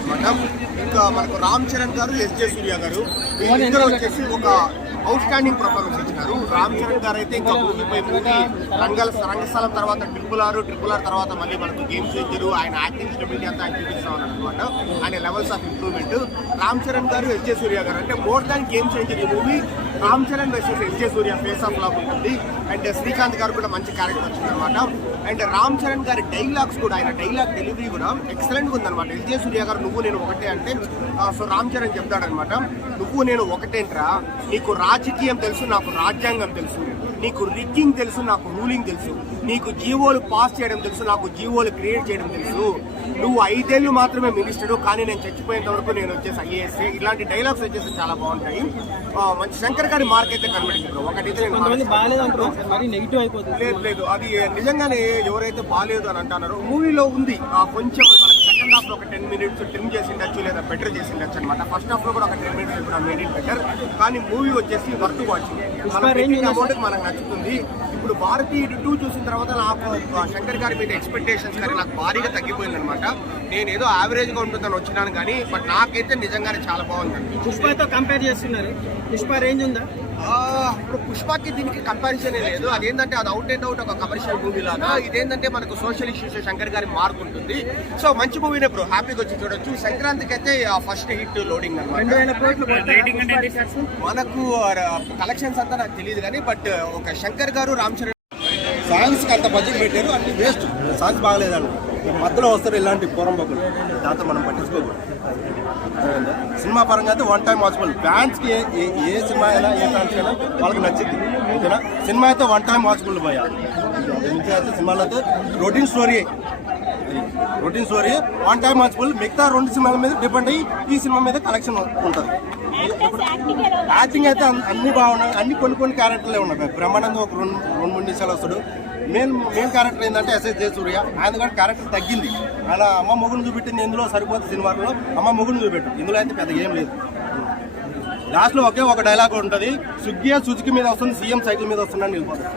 అనమాట. ఇంకా మనకు రామ్ చరణ్ గారు, ఎస్జే సూర్య గారు వీళ్ళిద్దరూ వచ్చేసి ఒక అవుట్ స్టాండింగ్ పర్ఫార్మెన్స్ ఇచ్చినారు. రామ్ చరణ్ గారు అయితే ఇంకా మూవీ రంగస్థలం తర్వాత ట్రిపుల్ ఆర్ తర్వాత మళ్ళీ మనకు గేమ్ చేంజర్, ఆయన యాక్టింగ్ స్టెబిలిటీ అంతా ఆయన చూపిస్తామని అనమాట. ఆయన levels of improvement. Ram Charan గారు, ఎస్జే సూర్య గారు అంటే మోర్ దాన్ గేమ్ చేంజర్ ఈ movie. Ram Charan versus SJ Surya face of లాగా ఉంటుంది. అండ్ శ్రీకాంత్ గారు కూడా మంచి క్యారెక్టర్ వచ్చింది అనమాట. అండ్ రామ్ చరణ్ గారి డైలాగ్స్ కూడా, ఆయన డైలాగ్ డెలివరీ కూడా ఎక్సలెంట్ ఉందన్నమాట. ఎస్జే సూర్య గారు నువ్వు నేను ఒకటే అంటే సో రామ్ చరణ్ చెప్తాడనమాట, నువ్వు నేను ఒకటేంట్రా, నీకు రాజకీయం తెలుసు, నాకు రాజ్యాంగం తెలుసు, నీకు రిగ్గింగ్ తెలుసు, నాకు రూలింగ్ తెలుసు, నీకు జీవోలు పాస్ చేయడం తెలుసు, నాకు జీవోలు క్రియేట్ చేయడం తెలుసు, నువ్వు 5 ఏళ్ళు మాత్రమే మినిస్టరు, కానీ నేను చచ్చిపోయేంత వరకు నేను వచ్చేసి ఐఏఎస్. ఇలాంటి డైలాగ్స్ వచ్చేసి చాలా బాగుంటాయి. మంచి శంకర్ గారి మార్క్ అయితే కనబడింది. ఒకటైతే లేదు, అది నిజంగానే ఎవరైతే బాగాలేదు అని అంటున్నారో మూవీలో ఉంది. కొంచెం మనకు సెకండ్ హాఫ్ లో ఒక 10 minutes ట్రిమ్ చేసి ఉండొచ్చు, లేదా బెటర్ చేసి ఉండొచ్చు అనమాట. ఫస్ట్ హాఫ్ లో కూడా ఒక 10 minutes కూడా మేడ్ ఇట్ బెటర్. కానీ మూవీ వచ్చేసి వర్త్ వాచింగ్, అమౌంట్ మనకు నచ్చుతుంది. ఇప్పుడు భారతీయ 2 చూసిన తర్వాత నాకు శంకర్ గారి మీద ఎక్స్పెక్టేషన్స్ కానీ నాకు భారీగా తగ్గిపోయింది అనమాట. నేను ఏదో యావరేజ్ గా ఉంటుందని వచ్చినాను కానీ బట్ నాకైతే నిజంగానే చాలా బాగుంది. పుష్పతో కంపేర్ చేస్తున్నారు, పుష్ప రేంజ్ ఉందా? ఇప్పుడు పుష్పకి దీనికి కంపారిజన్ లేదు. అదేంటంటే అది అవుట్ అండ్ అవుట్ ఒక కమర్షియల్ మూవీ లాగా. ఇదేంటంటే మనకు సోషల్ ఇష్యూస్ శంకర్ గారి మార్క్ ఉంటుంది. సో మంచి మూవీనే బ్రో, హ్యాపీగా వచ్చి చూడొచ్చు. సంక్రాంతికి అయితే ఫస్ట్ హిట్ లోడింగ్ మనకు కలెక్షన్స్ అంతా నాకు తెలియదు కానీ బట్ ఒక శంకర్ గారు, రామ్ చరణ్ సాంగ్స్ కి అంత బడ్జెట్ పెట్టారు, అన్ని వేస్ట్. సాంగ్స్ బాగలేదండి. మధ్యలో వస్తారు ఇలాంటి పూరం బొక్కలు, దాంతో మనం పట్టించుకోకూడదు. సినిమా పరంగా అయితే 1 time వాచబుల్. ఫ్యాన్స్ కి ఏ సినిమా అయినా ఏ ఫ్యాన్స్ అయినా వాళ్ళకి నచ్చింది, ఓకేనా. సినిమా అయితే 1 time వాచబుల్ పోయా. అయితే సినిమాలో అయితే రొటీన్ స్టోరీ 1 time వాచబుల్. మిగతా 2 సినిమాల మీద డిపెండ్ అయ్యి ఈ సినిమా మీద కలెక్షన్ ఉంటుంది. యాక్టింగ్ అయితే అన్ని బాగున్నాయి, అన్ని కొన్ని క్యారెక్టర్లే ఉన్నాయి. బ్రహ్మానందం ఒక 2-3 నిమిషాలు వస్తాడు. మెయిన్ క్యారెక్టర్ ఏంటంటే ఎస్జే సూర్య. ఆయన కానీ క్యారెక్టర్ తగ్గింది. ఆయన అమ్మ మొగుని చూపెట్టింది ఇందులో సరిపోతుంది. సినిమాలో అమ్మ మొగుని చూపెట్టు, ఇందులో అయితే పెద్ద ఏం లేదు. లాస్ట్లో ఒకే ఒక డైలాగ్ ఉంటుంది, సుజ్జి మీద వస్తుంది, సీఎం సైకిల్ మీద వస్తుందని వెళ్ళిపోతుంది.